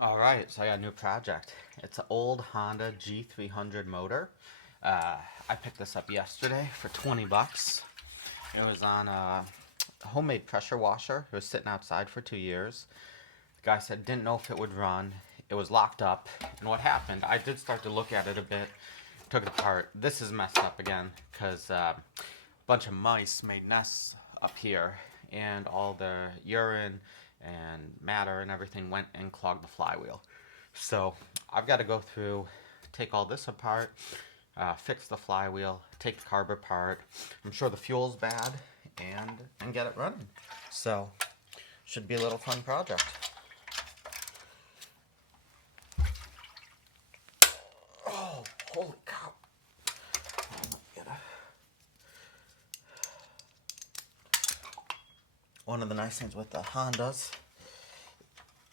Alright, so I got a new project. It's an old Honda G300 motor. I picked this up yesterday for 20 bucks. It was on a homemade pressure washer. It was sitting outside for 2 years. The guy said didn't know if it would run. It was locked up. And what happened, I did start to look at it a bit, took it apart. This is messed up again because a bunch of mice made nests up here and all the urine and matter and everything went and clogged the flywheel. So I've got to go through, take all this apart, fix the flywheel, take the carb apart. I'm sure the fuel's bad and get it running. So should be a little fun project. Oh, holy cow. One of the nice things with the Hondas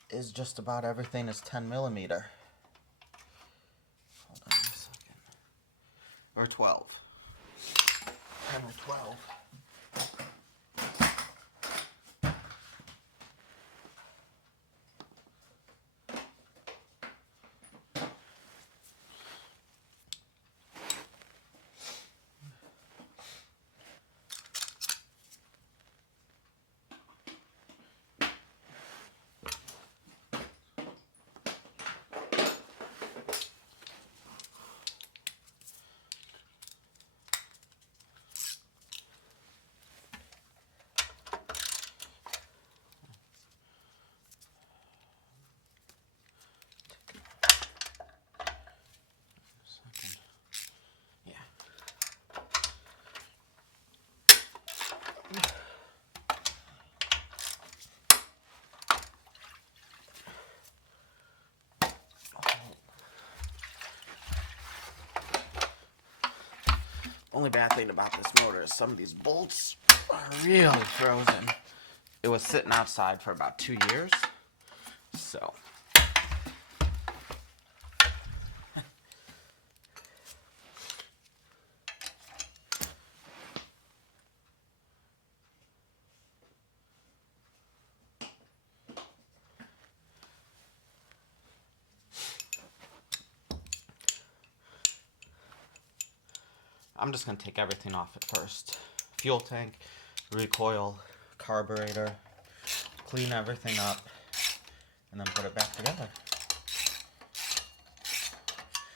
is just about everything is 10 millimeter. Hold on a second. Or 12. 10 or 12. Only bad thing about this motor is some of these bolts are really frozen. It was sitting outside for about 2 years, so. I'm just going to take everything off at first. Fuel tank, recoil, carburetor, clean everything up, and then put it back together.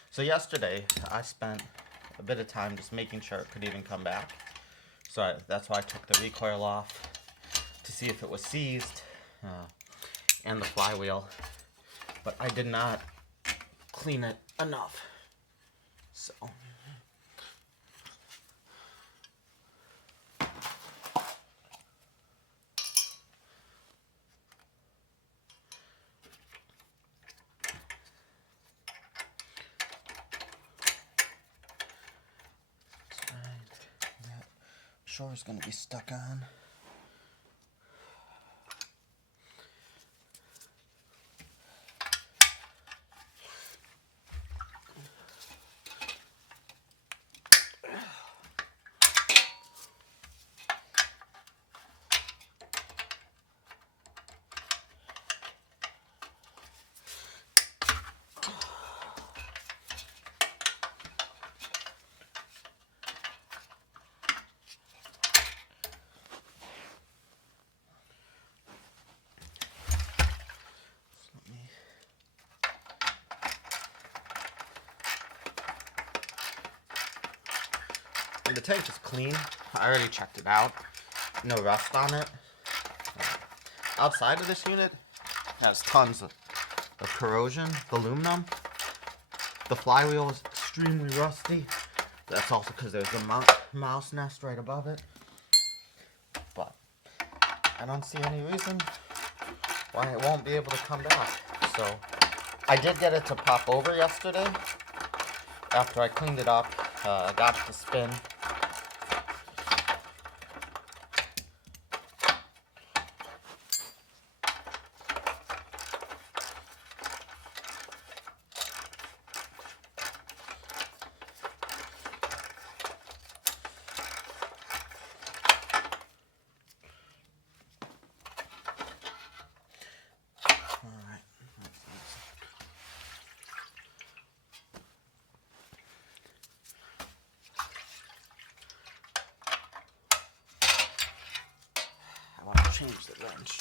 So yesterday, I spent a bit of time just making sure it could even come back. So that's why I took the recoil off to see if it was seized, and the flywheel. But I did not clean it enough. So. That shore is going to be stuck on. And the tank is clean. I already checked it out. No rust on it. Outside of this unit has tons of corrosion, the aluminum. The flywheel is extremely rusty. That's also because there's a mouse nest right above it. But I don't see any reason why it won't be able to come back. So I did get it to pop over yesterday. After I cleaned it up, I got it to spin. change the wrench.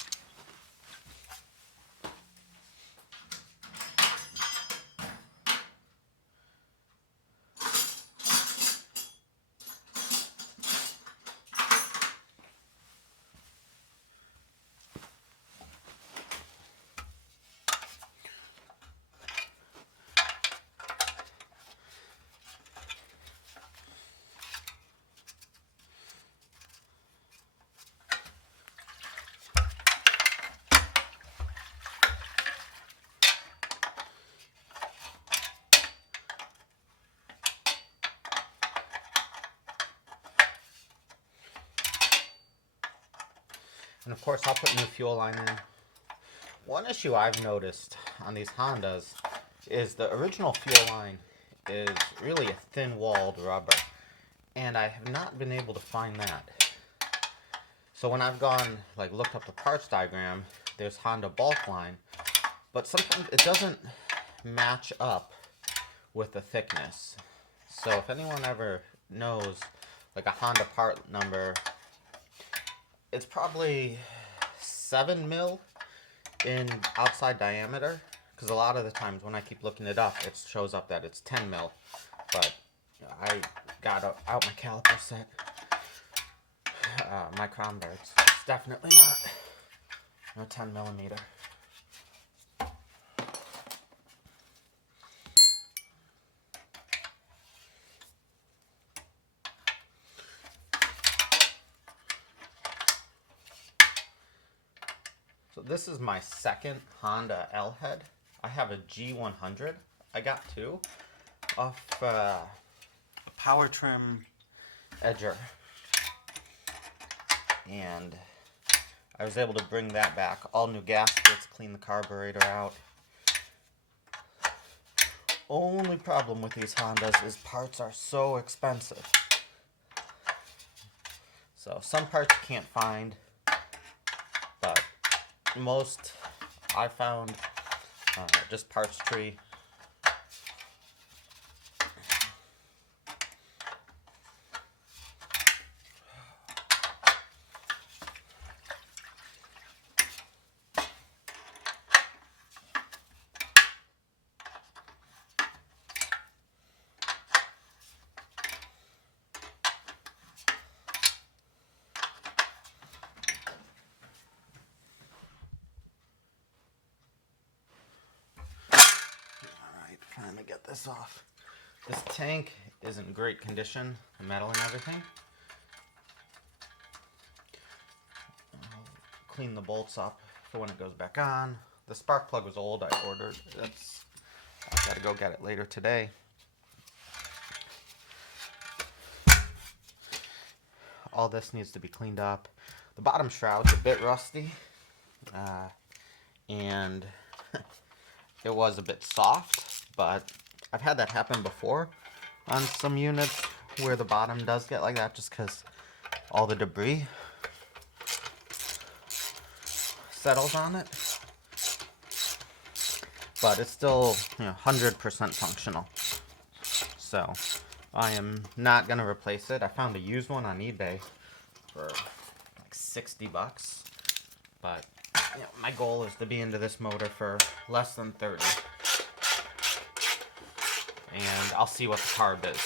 And of course, I'll put new fuel line in. One issue I've noticed on these Hondas is the original fuel line is really a thin-walled rubber, and I have not been able to find that. So when I've gone, like, looked up the parts diagram, there's Honda bulk line, but sometimes it doesn't match up with the thickness. So if anyone ever knows, like, a Honda part number, it's probably 7 mil in outside diameter, because a lot of the times when I keep looking it up, it shows up that it's 10 mil, but I got out my caliper set, my crown guards. It's definitely not no 10 millimeter. So this is my second Honda L head. I have a G300. I got two off a power trim edger, and I was able to bring that back. All new gaskets, clean the carburetor out. Only problem with these Hondas is parts are so expensive. So some parts you can't find, but most I found just parts tree. Trying to get this off. This tank is in great condition, the metal and everything. I'll clean the bolts up for when it goes back on. The spark plug was old, I ordered. I gotta go get it later today. All this needs to be cleaned up. The bottom shroud's a bit rusty, and it was a bit soft. But I've had that happen before on some units where the bottom does get like that just because all the debris settles on it. But it's still, 100% functional. So I am not going to replace it. I found a used one on eBay for like 60 bucks. But my goal is to be into this motor for less than 30. And I'll see what the carb is.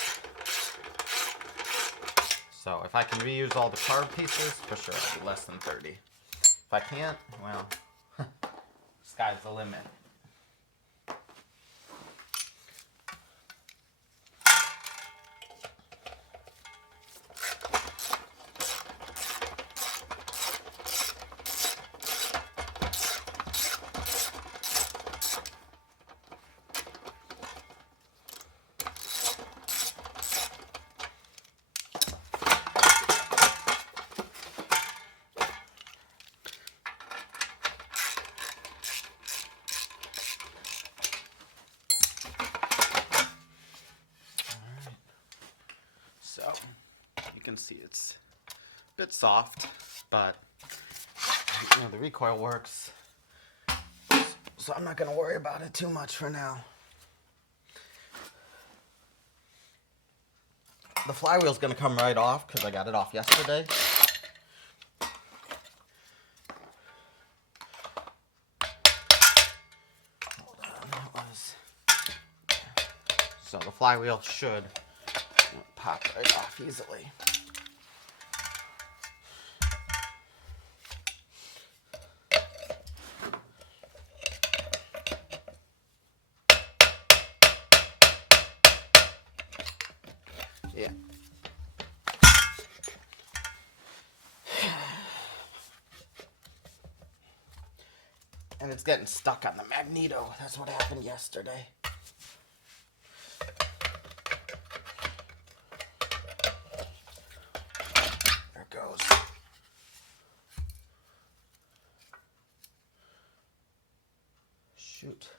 So if I can reuse all the carb pieces, for sure I'll be less than 30. If I can't, well, sky's the limit. So you can see it's a bit soft, but the recoil works, so I'm not going to worry about it too much for now. The flywheel's going to come right off because I got it off yesterday. So the flywheel should pop right off easily. Yeah. And it's getting stuck on the magneto. That's what happened yesterday. There it goes. Shoot.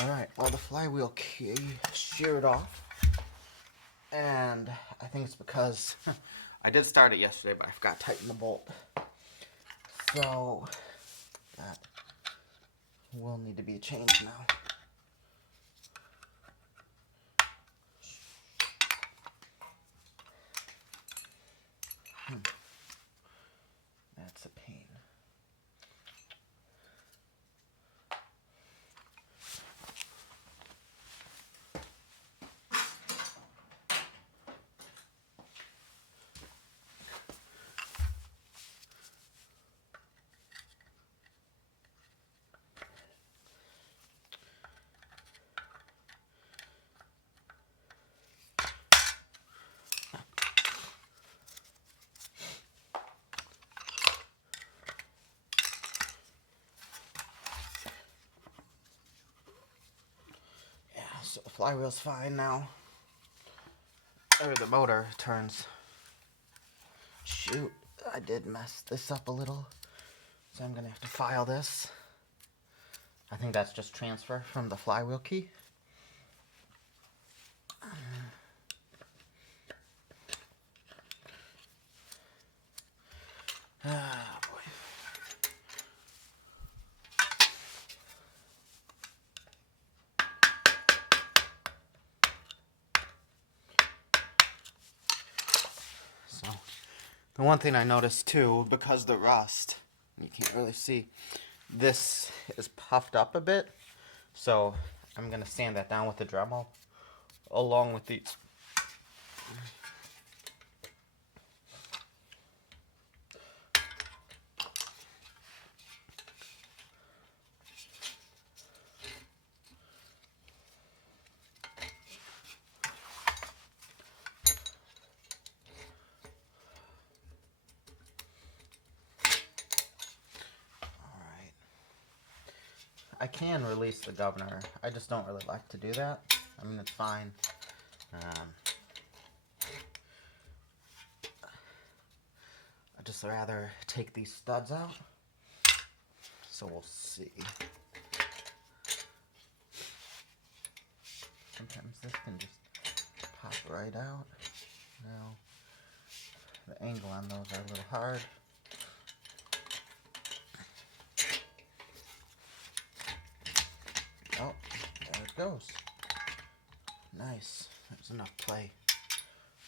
Alright, well the flywheel key sheared off. And I think it's because I did start it yesterday, but I forgot to tighten the bolt. So that will need to be changed now. That's a pain. So the flywheel's fine now. Or the motor turns. Shoot, I did mess this up a little. So I'm gonna have to file this. I think that's just transfer from the flywheel key. Ah, boy. So, the one thing I noticed too, because the rust, you can't really see, this is puffed up a bit. So, I'm going to sand that down with the Dremel, along with these. I can release the governor. I just don't really like to do that. I mean, it's fine. I'd just rather take these studs out. So we'll see. Sometimes this can just pop right out. Now, the angle on those are a little hard. Oh, there it goes. Nice. There's enough play.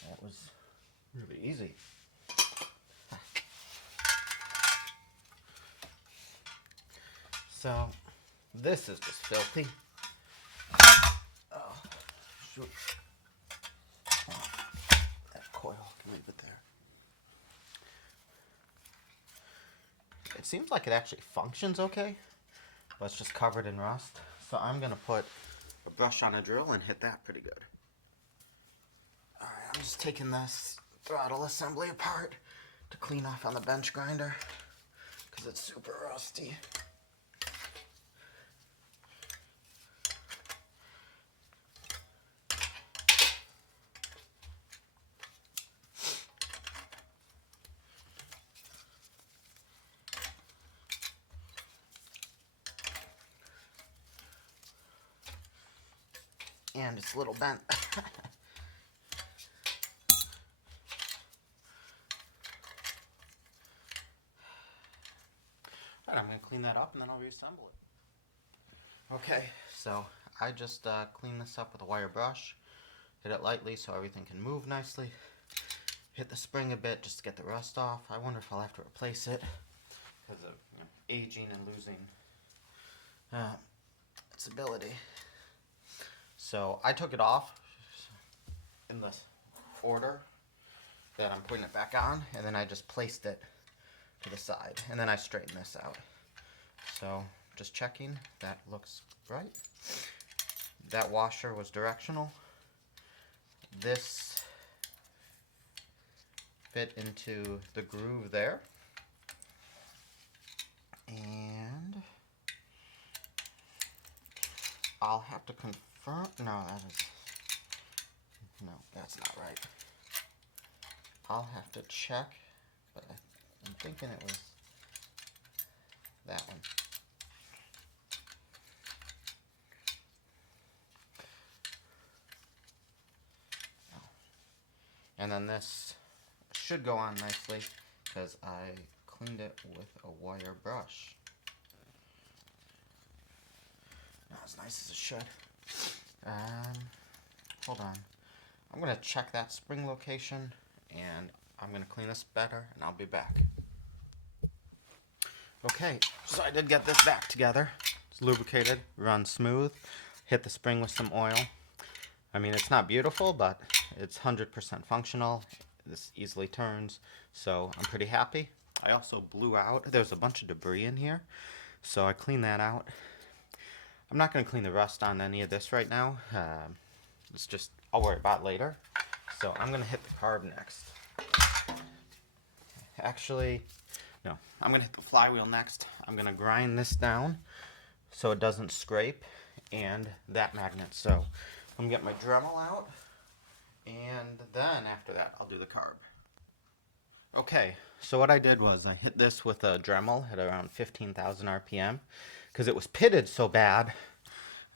That was really easy. So, this is just filthy. Oh, shoot. That coil, can leave it there. It seems like it actually functions okay, but it's just covered in rust. So I'm going to put a brush on a drill and hit that pretty good. Alright, I'm just taking this throttle assembly apart to clean off on the bench grinder because it's super rusty. And it's a little bent. Alright, I'm going to clean that up and then I'll reassemble it. Okay, so I just cleaned this up with a wire brush. Hit it lightly so everything can move nicely. Hit the spring a bit just to get the rust off. I wonder if I'll have to replace it because of aging and losing its ability. So I took it off in the order that I'm putting it back on, and then I just placed it to the side, and then I straightened this out. So just checking, that looks right. That washer was directional. This fit into the groove there. And I'll have to confirm, no, that's not right. I'll have to check, but I'm thinking it was that one. And then this should go on nicely because I cleaned it with a wire brush. Not as nice as it should. Hold on. I'm going to check that spring location and I'm going to clean this better and I'll be back. Okay, so I did get this back together. It's lubricated, runs smooth. Hit the spring with some oil. I mean, it's not beautiful, but it's 100% functional. This easily turns, so I'm pretty happy. I also blew out, there's a bunch of debris in here, so I cleaned that out. I'm not going to clean the rust on any of this right now. It's just, I'll worry about it later. So I'm going to hit the carb next. Actually, no, I'm going to hit the flywheel next. I'm going to grind this down so it doesn't scrape, and that magnet. So I'm going to get my Dremel out, and then after that I'll do the carb. Okay, so what I did was I hit this with a Dremel at around 15,000 RPM because it was pitted so bad,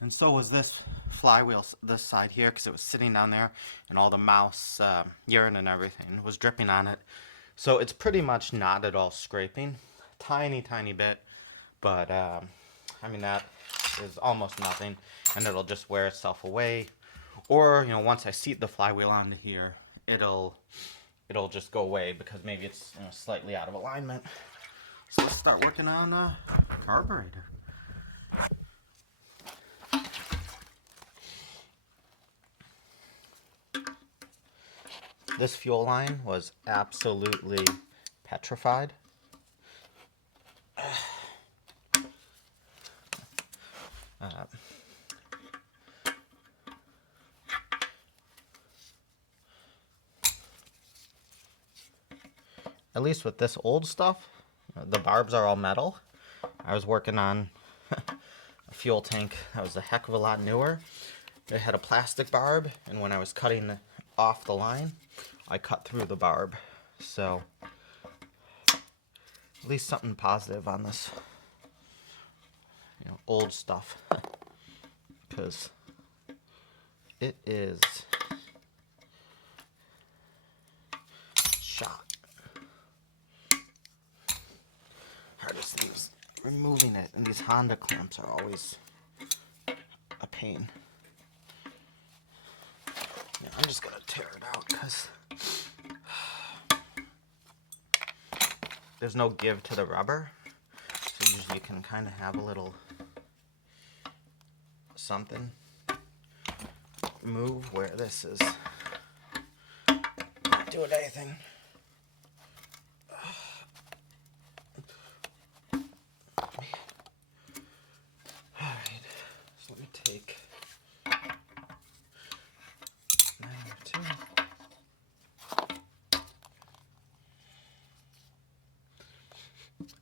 and so was this flywheel, this side here, because it was sitting down there and all the mouse urine and everything was dripping on it. So it's pretty much not at all scraping, tiny bit, but I mean that is almost nothing, and it'll just wear itself away. Or, you know, once I seat the flywheel onto here, it'll just go away because maybe it's, you know, slightly out of alignment. So let's start working on carburetor. This fuel line was absolutely petrified. At least with this old stuff, the barbs are all metal. I was working on a fuel tank that was a heck of a lot newer. It had a plastic barb, and when I was cutting off the line, I cut through the barb. So at least something positive on this, you know, old stuff, because it is shot. Hardest thing is removing it, and these Honda clamps are always a pain. Yeah, I'm just gonna tear it out because there's no give to the rubber, so usually you can kind of have a little something move where this is not doing anything. Alright, so let me take 902.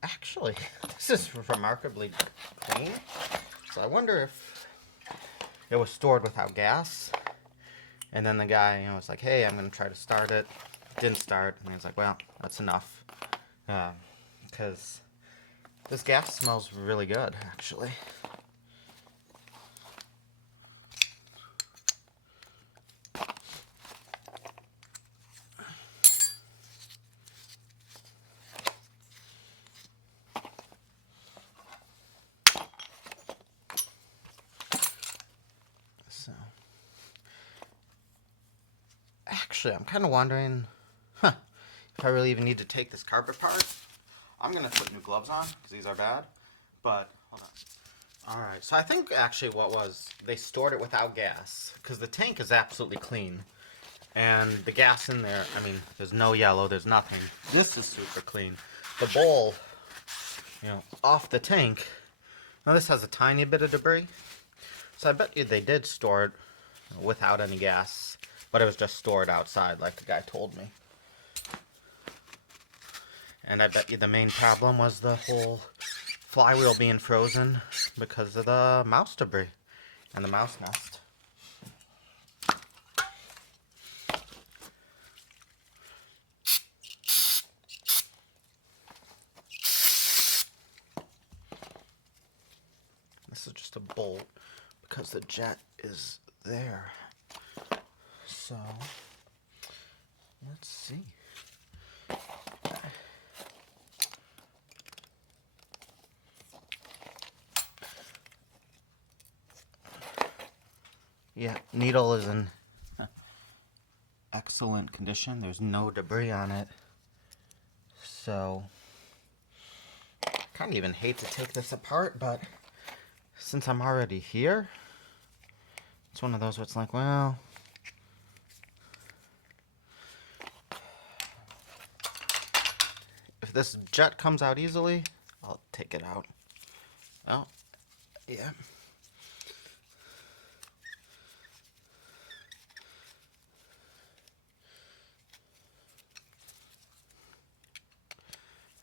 Actually, this is remarkably clean. So I wonder if it was stored without gas. And then the guy, you know, was like, hey, I'm going to try to start it. Didn't start. And he was like, well, that's enough. Because this gas smells really good, actually. So, actually, I'm kind of wondering, if I really even need to take this carb apart. I'm going to put new gloves on, because these are bad. But, hold on. Alright, so I think actually they stored it without gas, because the tank is absolutely clean. And the gas in there, I mean, there's no yellow, there's nothing. This is super clean. The bowl, off the tank, now this has a tiny bit of debris. So I bet you they did store it without any gas, but it was just stored outside like the guy told me. And I bet you the main problem was the whole flywheel being frozen because of the mouse debris and the mouse nest. This is just a bolt because the jet is there. So, let's see. Yeah, needle is in excellent condition. There's no debris on it. So, I kind of even hate to take this apart, but since I'm already here, it's one of those where it's like, well, if this jet comes out easily, I'll take it out. Oh, yeah.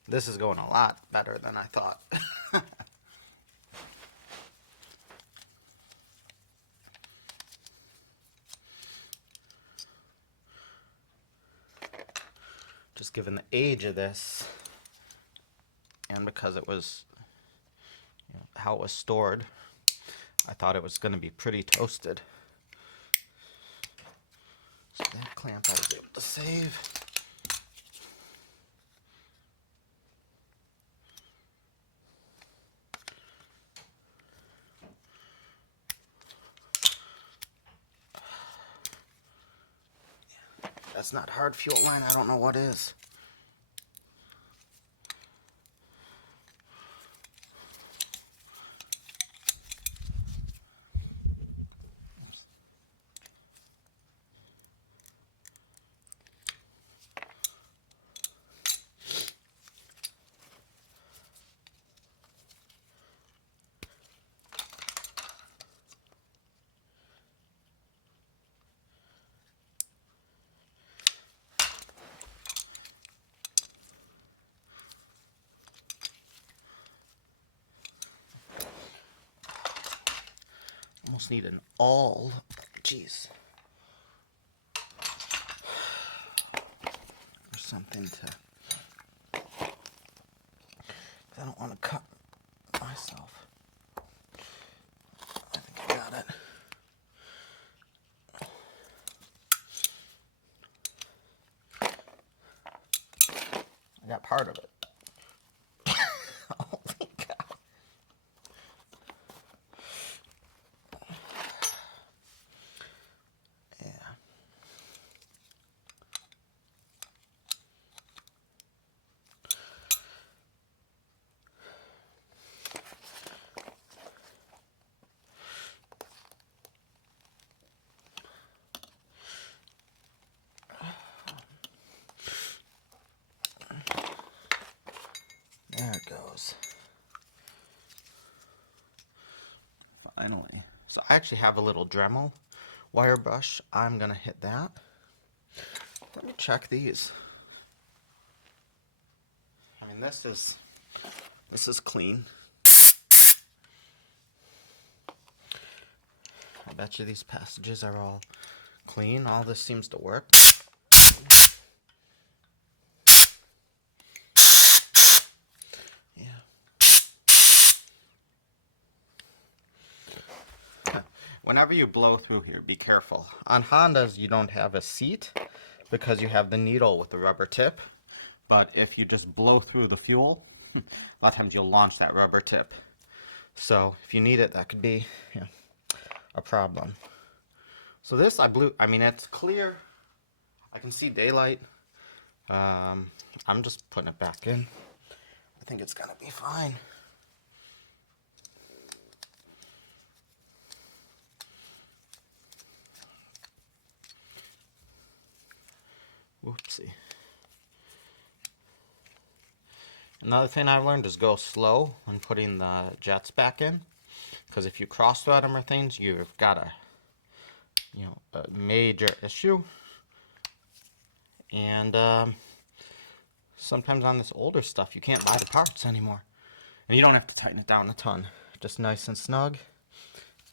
This is going a lot better than I thought. Just given the age of this, and because it was how it was stored, I thought it was going to be pretty toasted. So that clamp I was able to save. That's not hard fuel line, I don't know what is. Almost need an awl. Jeez. Or something to... I don't want to cut myself. I think I got it. I got part of it. Holy cow. Yeah. There it goes. Finally. So I actually have a little Dremel wire brush. I'm gonna hit that. Let me check these. I mean, this is clean. I bet you these passages are all clean. All this seems to work. Whenever you blow through here, be careful. On Hondas, you don't have a seat because you have the needle with the rubber tip. But if you just blow through the fuel, a lot of times you'll launch that rubber tip. So if you need it, that could be a problem. So this I blew, I mean, it's clear. I can see daylight. I'm just putting it back in. I think it's gonna be fine. Whoopsie. Another thing I've learned is go slow when putting the jets back in, because if you cross thread them or things, you've got a major issue. And sometimes on this older stuff, you can't buy the parts anymore, and you don't have to tighten it down a ton. Just nice and snug,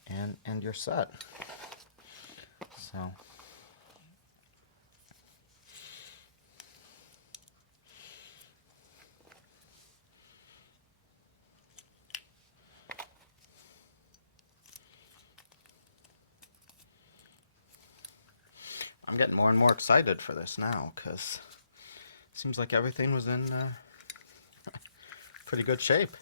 and you're set. So. I'm getting more and more excited for this now, because it seems like everything was in pretty good shape.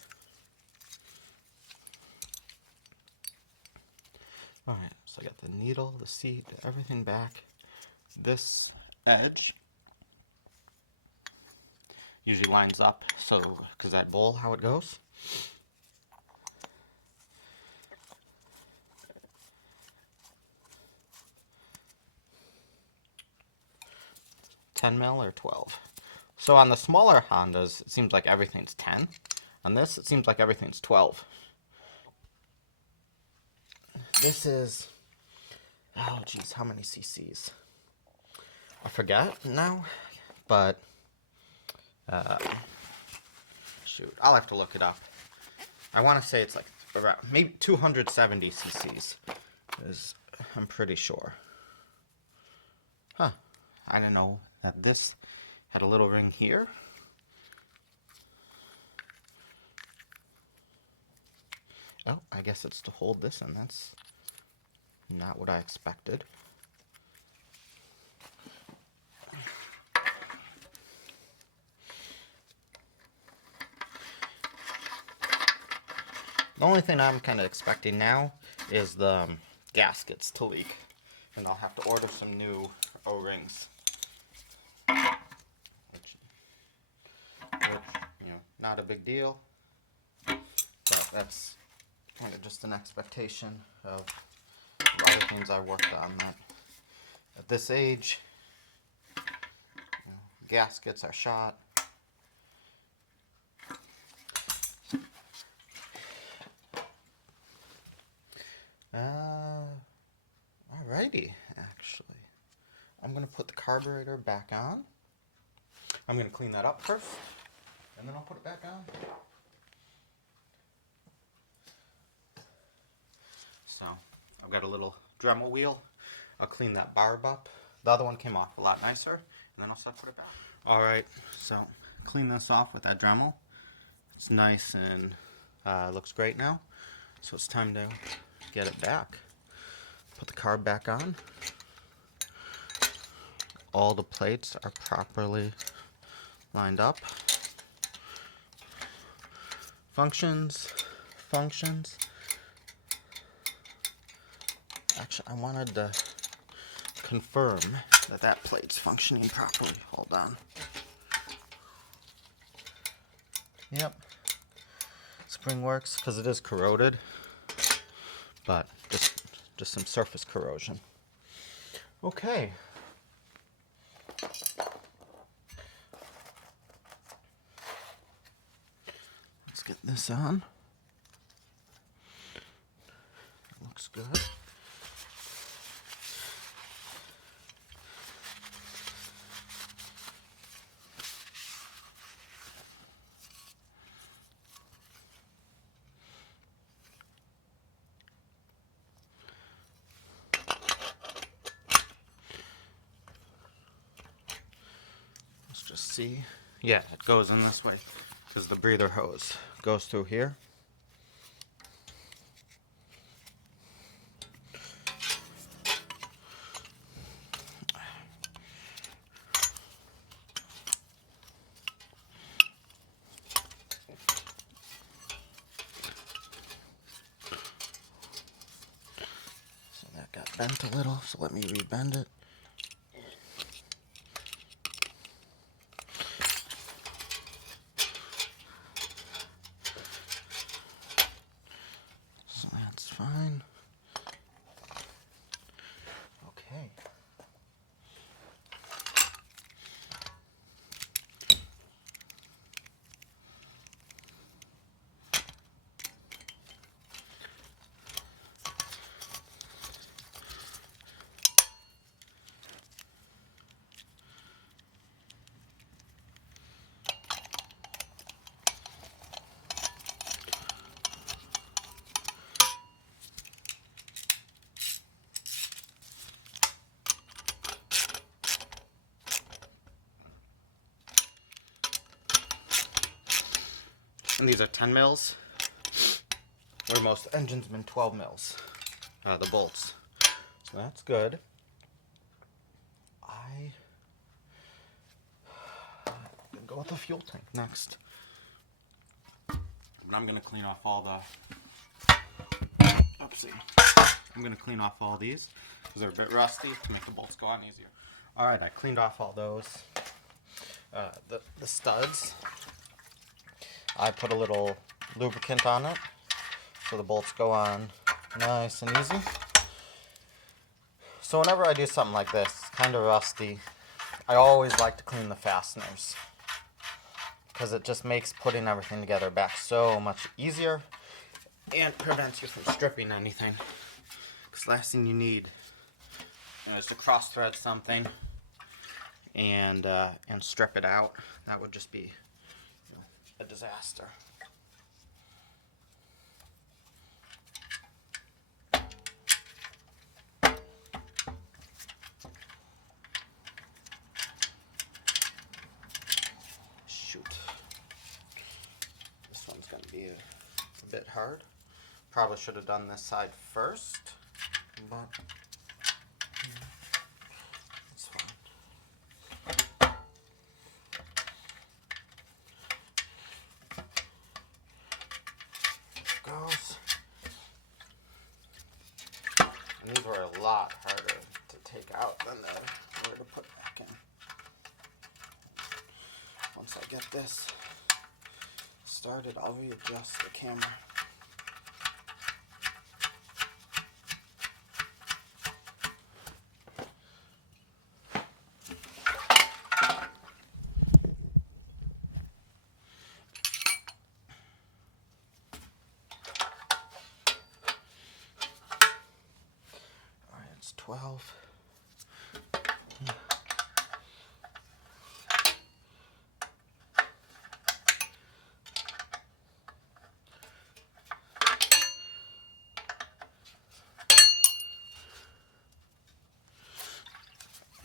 Alright, so I got the needle, the seat, everything back. This edge usually lines up, so, because that bowl, how it goes. $10 or 12. So on the smaller Hondas, it seems like everything's 10. On this, it seems like everything's 12. This is, oh geez, how many cc's? I forget now, but shoot, I'll have to look it up. I want to say it's like around maybe 270 cc's. I'm pretty sure. Huh? I didn't know that this had a little ring here. Oh, I guess it's to hold this, and that's not what I expected. The only thing I'm kind of expecting now is the gaskets to leak, and I'll have to order some new O-rings. Which, not a big deal, but that's kind of just an expectation of other things I worked on. That at this age, gaskets are shot. Alrighty, actually. I'm going to put the carburetor back on. I'm going to clean that up first, and then I'll put it back on. So, I've got a little Dremel wheel. I'll clean that barb up. The other one came off a lot nicer, and then I'll start to put it back. Alright, so clean this off with that Dremel. It's nice and looks great now. So it's time to get it back. Put the carb back on. All the plates are properly lined up. Functions. Actually, I wanted to confirm that plate's functioning properly. Hold on. Yep. Spring works because it is corroded, but just some surface corrosion. Okay. Let's get this on. Looks good. Just see, yeah, it goes in this way because the breather hose goes through here. So that got bent a little, so let me rebend it. Fine. Okay. And these are 10 mils, where most engines been 12 mils, the bolts. So that's good. I'm gonna go with the fuel tank next. And I'm gonna clean off all the, oopsie. I'm gonna clean off all these because they're a bit rusty to make the bolts go on easier. Alright, I cleaned off all those. The studs, I put a little lubricant on it so the bolts go on nice and easy. So whenever I do something like this, kind of rusty, I always like to clean the fasteners because it just makes putting everything together back so much easier and prevents you from stripping anything. Because the last thing you need is to cross thread something and strip it out. That would just be a disaster. Shoot. This one's going to be a bit hard. Probably should have done this side first, but it's fine. Goes. And these were a lot harder to take out than they were to put back in. Once I get this started, I'll readjust the camera. Alright, it's 12.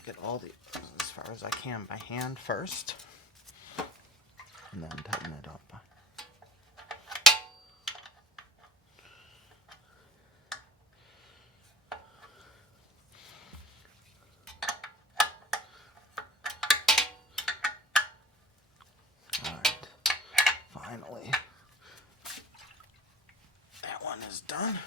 Get all the as far as I can by hand first, and then tighten it up. Alright, finally, that one is done.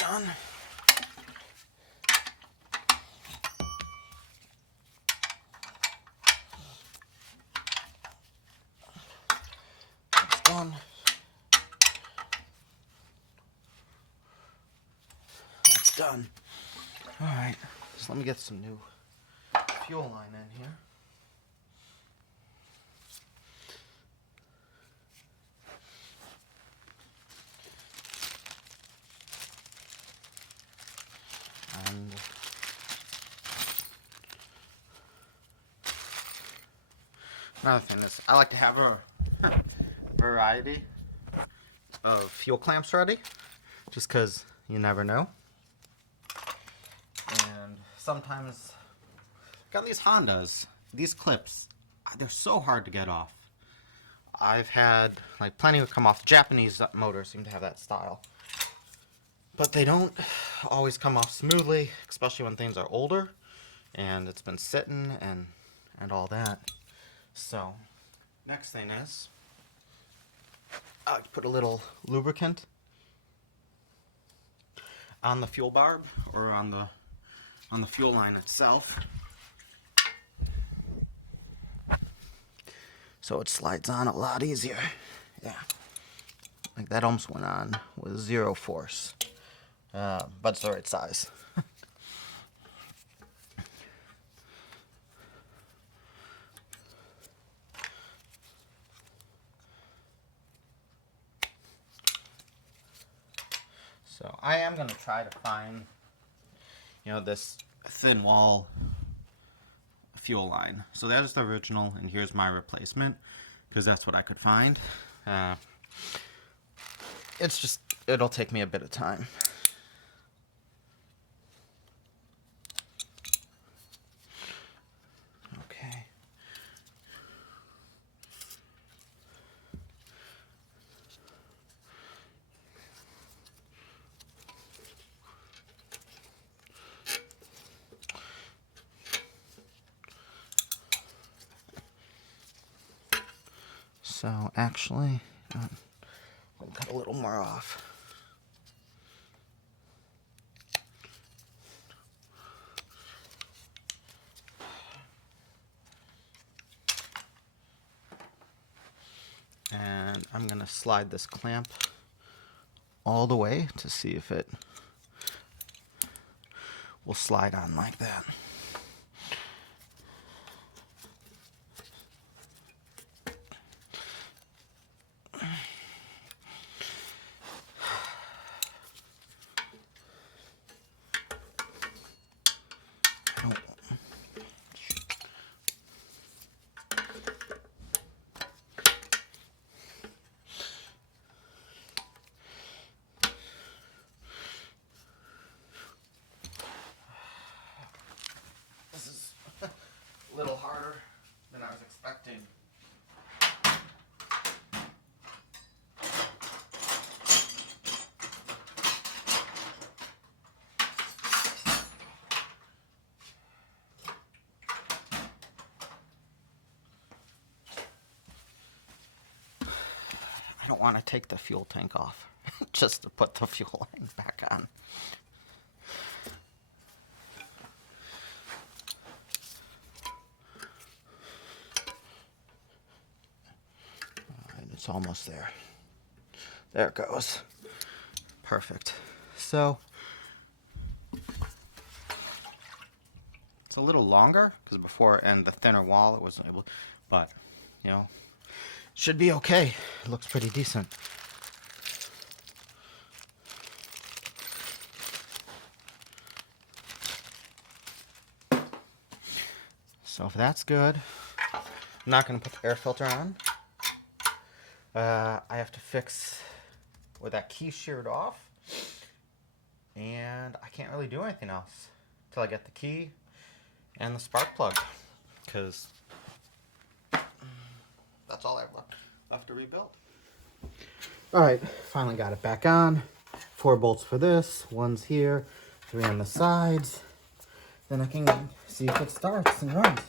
Done. That's done. That's done. All right, so let me get some new fuel line in here. And another thing is I like to have a variety of fuel clamps ready, just because you never know. And sometimes, got these Hondas, these clips, they're so hard to get off. I've had like plenty come off. Japanese motors seem to have that style. But they don't always come off smoothly, especially when things are older and it's been sitting and all that. So, next thing is, I like to put a little lubricant on the fuel barb or on the fuel line itself, so it slides on a lot easier. Yeah, like that almost went on with zero force. But it's the right size. So I am going to try to find, this thin wall fuel line. So that is the original, and here's my replacement, because that's what I could find. It'll take me a bit of time. So actually, I'll cut a little more off. And I'm going to slide this clamp all the way to see if it will slide on like that. This is a little harder than I was expecting. I don't want to take the fuel tank off just to put the fuel line back on. It's almost there. There it goes. Perfect. So it's a little longer because before and the thinner wall it wasn't able, but you know, should be okay. It looks pretty decent. So if that's good, I'm not going to put the air filter on. I have to fix where that key sheared off, and I can't really do anything else until I get the key and the spark plug, because that's all I have left to rebuild. Alright, finally got it back on. 4 bolts for this, one's here, 3 on the sides. Then I can see if it starts and runs.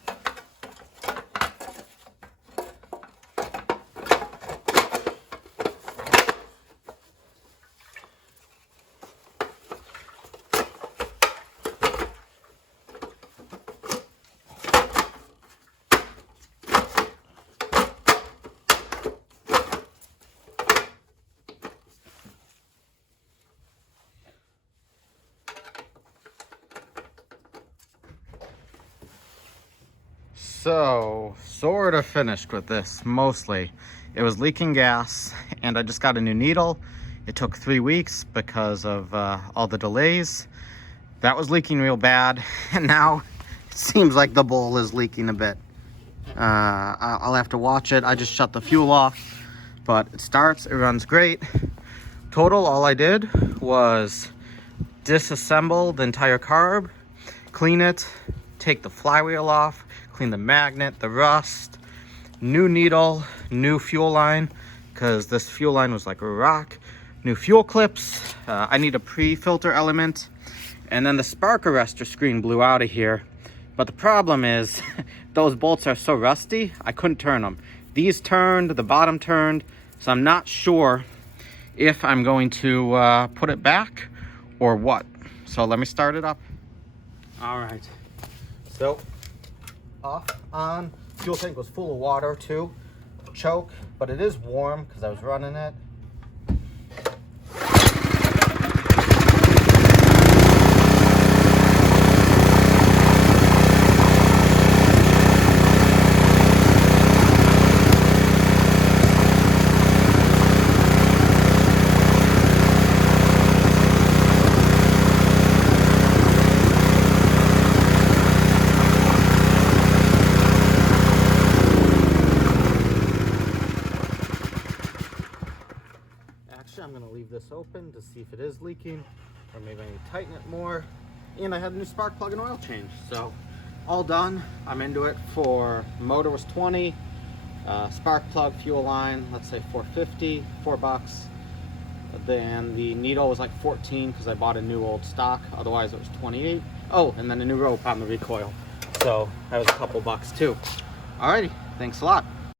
So, sort of finished with this, mostly. It was leaking gas, and I just got a new needle. It took 3 weeks because of all the delays. That was leaking real bad, and now it seems like the bowl is leaking a bit. I'll have to watch it. I just shut the fuel off, but it starts, it runs great. Total, all I did was disassemble the entire carb, clean it, take the flywheel off, clean the magnet, the rust, new needle, new fuel line, because this fuel line was like a rock, new fuel clips. I need a pre-filter element, and then the spark arrestor screen blew out of here. But the problem is those bolts are so rusty, I couldn't turn them. These turned, the bottom turned, so I'm not sure if I'm going to put it back or what. So let me start it up. All right, so off, on. Fuel tank was full of water too. Choke, but it is warm because I was running it. I'm going to leave this open to see if it is leaking, or maybe I need to tighten it more. And I had a new spark plug and oil change, so all done. I'm into it. For motor was 20, spark plug, fuel line, let's say 450, $4. Then the needle was like 14 because I bought a new old stock, otherwise it was 28. Oh, and then a new rope on the recoil, so that was a couple bucks too. Alrighty, thanks a lot.